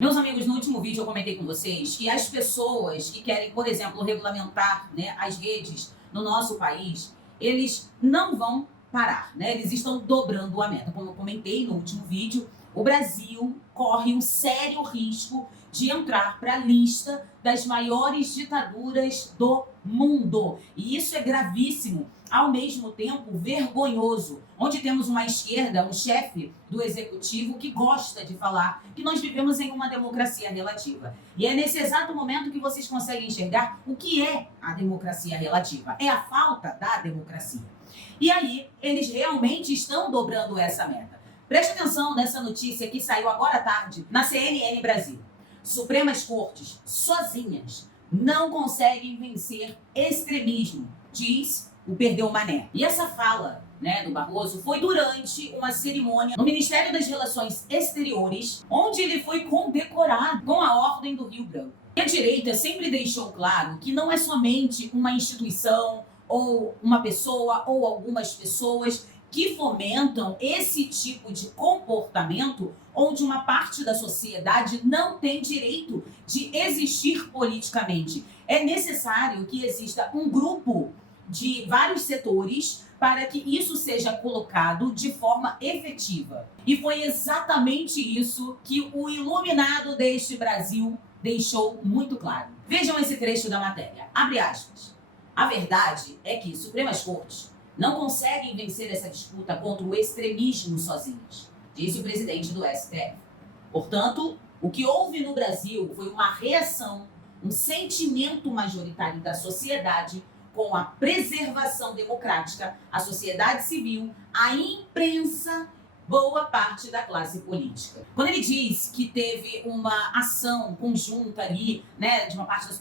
Meus amigos, no último vídeo eu comentei com vocês que as pessoas que querem, por exemplo, regulamentar, né, as redes no nosso país, eles não vão parar, né? Eles estão dobrando a meta. Como eu comentei no último vídeo, o Brasil corre um sério risco de entrar para a lista das maiores ditaduras do mundo. E isso é gravíssimo, ao mesmo tempo vergonhoso, onde temos uma esquerda, um chefe do executivo que gosta de falar que nós vivemos em uma democracia relativa. E é nesse exato momento que vocês conseguem enxergar o que é a democracia relativa. É a falta da democracia. E aí, eles realmente estão dobrando essa meta. Preste atenção nessa notícia que saiu agora à tarde na CNN Brasil. Supremas Cortes, sozinhas, não conseguem vencer extremismo, diz o Perdeu Mané. E essa fala, né, do Barroso foi durante uma cerimônia no Ministério das Relações Exteriores, onde ele foi condecorado com a Ordem do Rio Branco. E a direita sempre deixou claro que não é somente uma instituição ou uma pessoa ou algumas pessoas que fomentam esse tipo de comportamento onde uma parte da sociedade não tem direito de existir politicamente. É necessário que exista um grupo de vários setores para que isso seja colocado de forma efetiva. E foi exatamente isso que o iluminado deste Brasil deixou muito claro. Vejam esse trecho da matéria. Abre aspas. A verdade é que Supremas Cortes não conseguem vencer essa disputa contra o extremismo sozinhos, disse o presidente do STF. Portanto, o que houve no Brasil foi uma reação, um sentimento majoritário da sociedade com a preservação democrática, a sociedade civil, a imprensa, boa parte da classe política. Quando ele diz que teve uma ação conjunta ali, né, de uma parte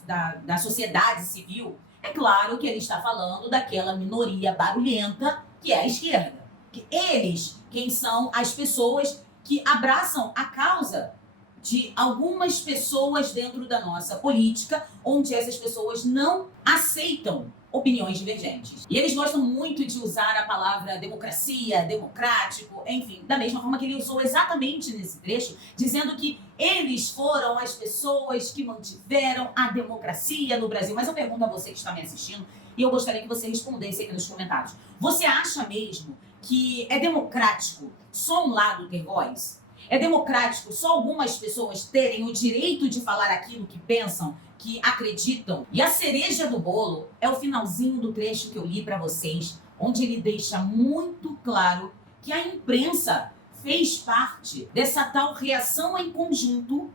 da sociedade civil, é claro que ele está falando daquela minoria barulhenta que é a esquerda. Que eles, quem são as pessoas que abraçam a causa de algumas pessoas dentro da nossa política, onde essas pessoas não aceitam opiniões divergentes. E eles gostam muito de usar a palavra democracia, democrático, enfim, da mesma forma que ele usou exatamente nesse trecho, dizendo que eles foram as pessoas que mantiveram a democracia no Brasil. Mas eu pergunto a você que está me assistindo, e eu gostaria que você respondesse aqui nos comentários. Você acha mesmo que é democrático só um lado ter voz? É democrático só algumas pessoas terem o direito de falar aquilo que pensam, que acreditam? E a cereja do bolo é o finalzinho do trecho que eu li para vocês, onde ele deixa muito claro que a imprensa fez parte dessa tal reação em conjunto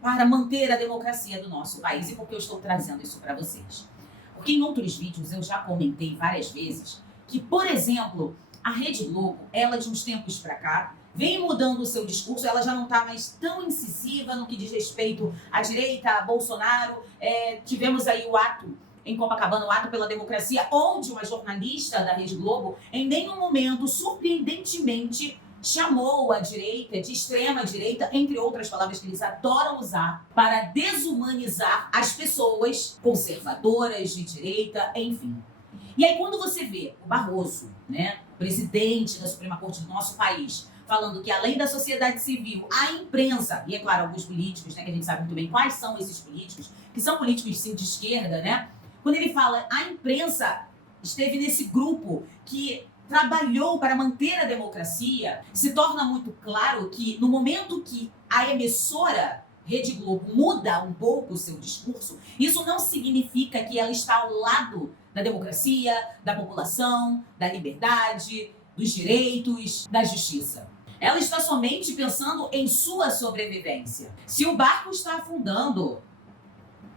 para manter a democracia do nosso país. E por que eu estou trazendo isso para vocês? Porque em outros vídeos eu já comentei várias vezes que, por exemplo, a Rede Globo, ela de uns tempos para cá, vem mudando o seu discurso, ela já não está mais tão incisiva no que diz respeito à direita, a Bolsonaro. Tivemos aí o ato em Copacabana, o ato pela democracia, onde uma jornalista da Rede Globo, em nenhum momento, surpreendentemente, chamou a direita de extrema direita, entre outras palavras que eles adoram usar, para desumanizar as pessoas conservadoras de direita, enfim. E aí quando você vê o Barroso, né, presidente da Suprema Corte do nosso país, falando que além da sociedade civil, a imprensa, e é claro, alguns políticos, né, que a gente sabe muito bem quais são esses políticos, que são políticos sim de esquerda, né? Quando ele fala a imprensa esteve nesse grupo que trabalhou para manter a democracia, se torna muito claro que no momento que a emissora Rede Globo muda um pouco o seu discurso, isso não significa que ela está ao lado da democracia, da população, da liberdade, dos direitos, da justiça. Ela está somente pensando em sua sobrevivência. Se o barco está afundando,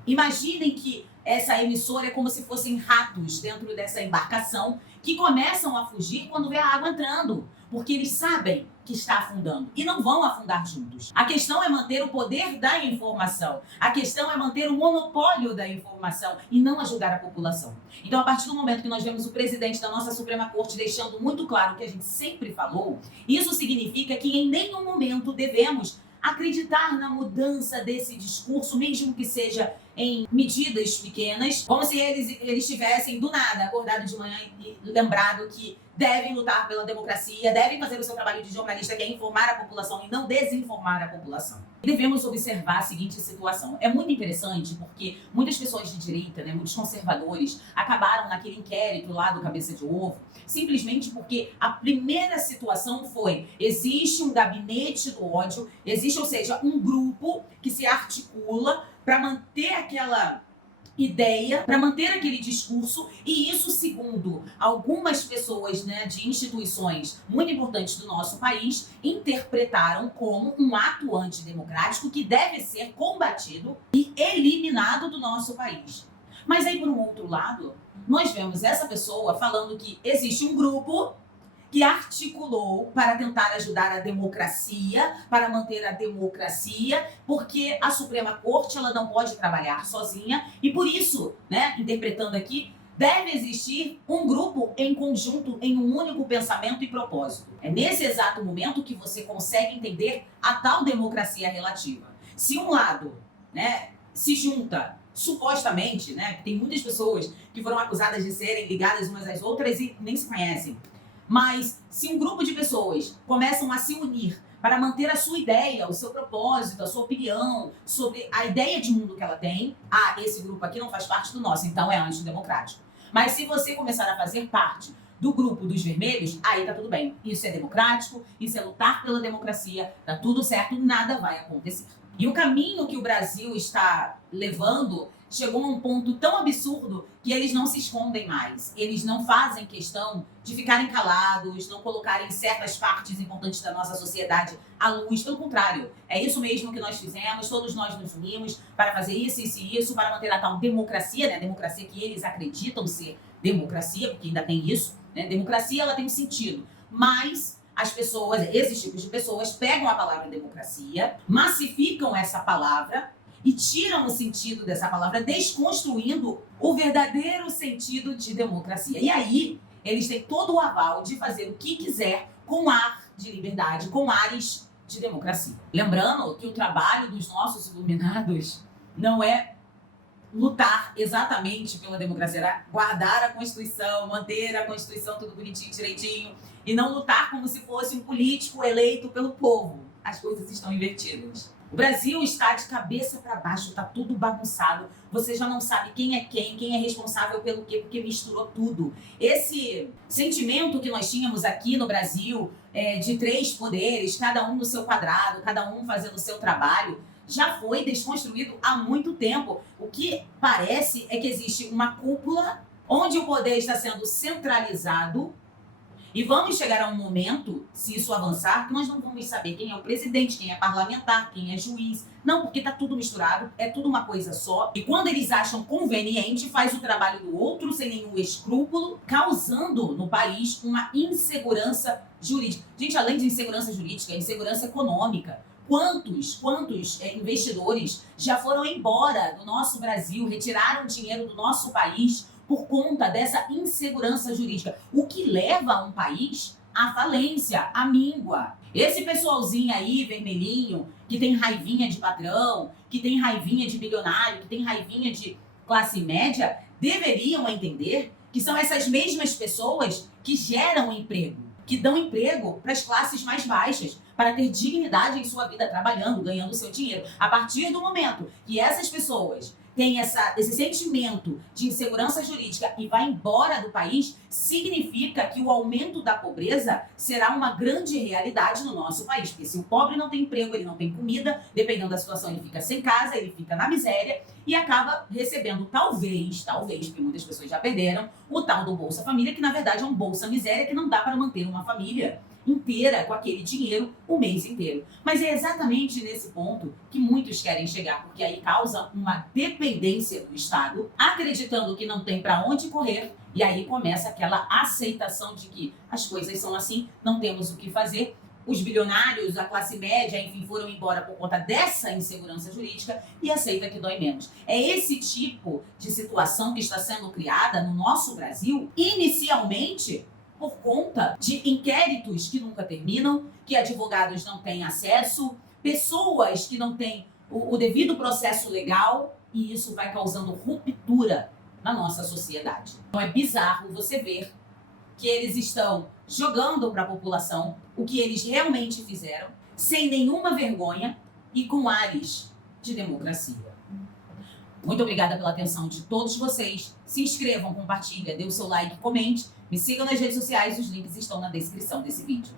imaginem que essa emissora é como se fossem ratos dentro dessa embarcação que começam a fugir quando vê a água entrando, porque eles sabem que está afundando e não vão afundar juntos. A questão é manter o poder da informação. A questão é manter o monopólio da informação e não ajudar a população. Então, a partir do momento que nós vemos o presidente da nossa Suprema Corte deixando muito claro o que a gente sempre falou, isso significa que em nenhum momento devemos acreditar na mudança desse discurso, mesmo que seja em medidas pequenas, como se eles tivessem do nada acordado de manhã e lembrado que devem lutar pela democracia, devem fazer o seu trabalho de jornalista, que é informar a população e não desinformar a população. Devemos observar a seguinte situação. É muito interessante porque muitas pessoas de direita, né, muitos conservadores, acabaram naquele inquérito lá do Cabeça de Ovo, simplesmente porque a primeira situação foi: existe um gabinete do ódio, existe, ou seja, um grupo que se articula para manter aquela ideia, para manter aquele discurso, e isso, segundo algumas pessoas, né, de instituições muito importantes do nosso país, interpretaram como um ato antidemocrático que deve ser combatido e eliminado do nosso país. Mas aí, por um outro lado, nós vemos essa pessoa falando que existe um grupo que articulou para tentar ajudar a democracia, para manter a democracia, porque a Suprema Corte ela não pode trabalhar sozinha e por isso, né, interpretando aqui, deve existir um grupo em conjunto, em um único pensamento e propósito. É nesse exato momento que você consegue entender a tal democracia relativa. Se um lado, né, se junta supostamente, né, tem muitas pessoas que foram acusadas de serem ligadas umas às outras e nem se conhecem. Mas se um grupo de pessoas começam a se unir para manter a sua ideia, o seu propósito, a sua opinião sobre a ideia de mundo que ela tem, esse grupo aqui não faz parte do nosso, então é antidemocrático. Mas se você começar a fazer parte do grupo dos vermelhos, aí tá tudo bem. Isso é democrático, isso é lutar pela democracia, tá tudo certo, nada vai acontecer. E o caminho que o Brasil está levando chegou a um ponto tão absurdo que eles não se escondem mais. Eles não fazem questão de ficarem calados, não colocarem certas partes importantes da nossa sociedade à luz. Pelo contrário, é isso mesmo que nós fizemos, todos nós nos unimos para fazer isso, isso e isso, para manter a tal democracia, né? A democracia que eles acreditam ser democracia, porque ainda tem isso, né? Democracia, ela tem um sentido, mas as pessoas, esses tipos de pessoas, pegam a palavra democracia, massificam essa palavra e tiram o sentido dessa palavra, desconstruindo o verdadeiro sentido de democracia. E aí, eles têm todo o aval de fazer o que quiser com ar de liberdade, com ares de democracia. Lembrando que o trabalho dos nossos iluminados não é lutar exatamente pela democracia, era guardar a Constituição, manter a Constituição tudo bonitinho, direitinho, e não lutar como se fosse um político eleito pelo povo. As coisas estão invertidas. O Brasil está de cabeça para baixo, está tudo bagunçado. Você já não sabe quem é responsável pelo quê, porque misturou tudo. Esse sentimento que nós tínhamos aqui no Brasil, de 3 poderes, cada um no seu quadrado, cada um fazendo o seu trabalho, já foi desconstruído há muito tempo. O que parece é que existe uma cúpula onde o poder está sendo centralizado. E vamos chegar a um momento, se isso avançar, que nós não vamos saber quem é o presidente, quem é parlamentar, quem é juiz. Não, porque tá tudo misturado, é tudo uma coisa só. E quando eles acham conveniente, faz o trabalho do outro sem nenhum escrúpulo, causando no país uma insegurança jurídica. Gente, além de insegurança jurídica, insegurança econômica. Quantos investidores já foram embora do nosso Brasil, retiraram dinheiro do nosso país por conta dessa insegurança jurídica, o que leva um país à falência, à míngua. Esse pessoalzinho aí, vermelhinho, que tem raivinha de patrão, que tem raivinha de bilionário, que tem raivinha de classe média, deveriam entender que são essas mesmas pessoas que geram emprego, que dão emprego para as classes mais baixas, para ter dignidade em sua vida trabalhando, ganhando seu dinheiro. A partir do momento que essas pessoas tem esse sentimento de insegurança jurídica e vai embora do país, significa que o aumento da pobreza será uma grande realidade no nosso país. Porque se o pobre não tem emprego, ele não tem comida, dependendo da situação, ele fica sem casa, ele fica na miséria e acaba recebendo talvez, porque muitas pessoas já perderam, o tal do Bolsa Família, que na verdade é um Bolsa Miséria que não dá para manter uma família inteira com aquele dinheiro o mês inteiro. Mas é exatamente nesse ponto que muitos querem chegar, porque aí causa uma dependência do Estado, acreditando que não tem para onde correr, e aí começa aquela aceitação de que as coisas são assim, não temos o que fazer. Os bilionários, a classe média, enfim, foram embora por conta dessa insegurança jurídica e aceita que dói menos. É esse tipo de situação que está sendo criada no nosso Brasil, inicialmente por conta de inquéritos que nunca terminam, que advogados não têm acesso, pessoas que não têm o devido processo legal, e isso vai causando ruptura na nossa sociedade. Então é bizarro você ver que eles estão jogando para a população o que eles realmente fizeram, sem nenhuma vergonha, e com ares de democracia. Muito obrigada pela atenção de todos vocês. Se inscrevam, compartilhem, dê o seu like, comente. Me sigam nas redes sociais, os links estão na descrição desse vídeo.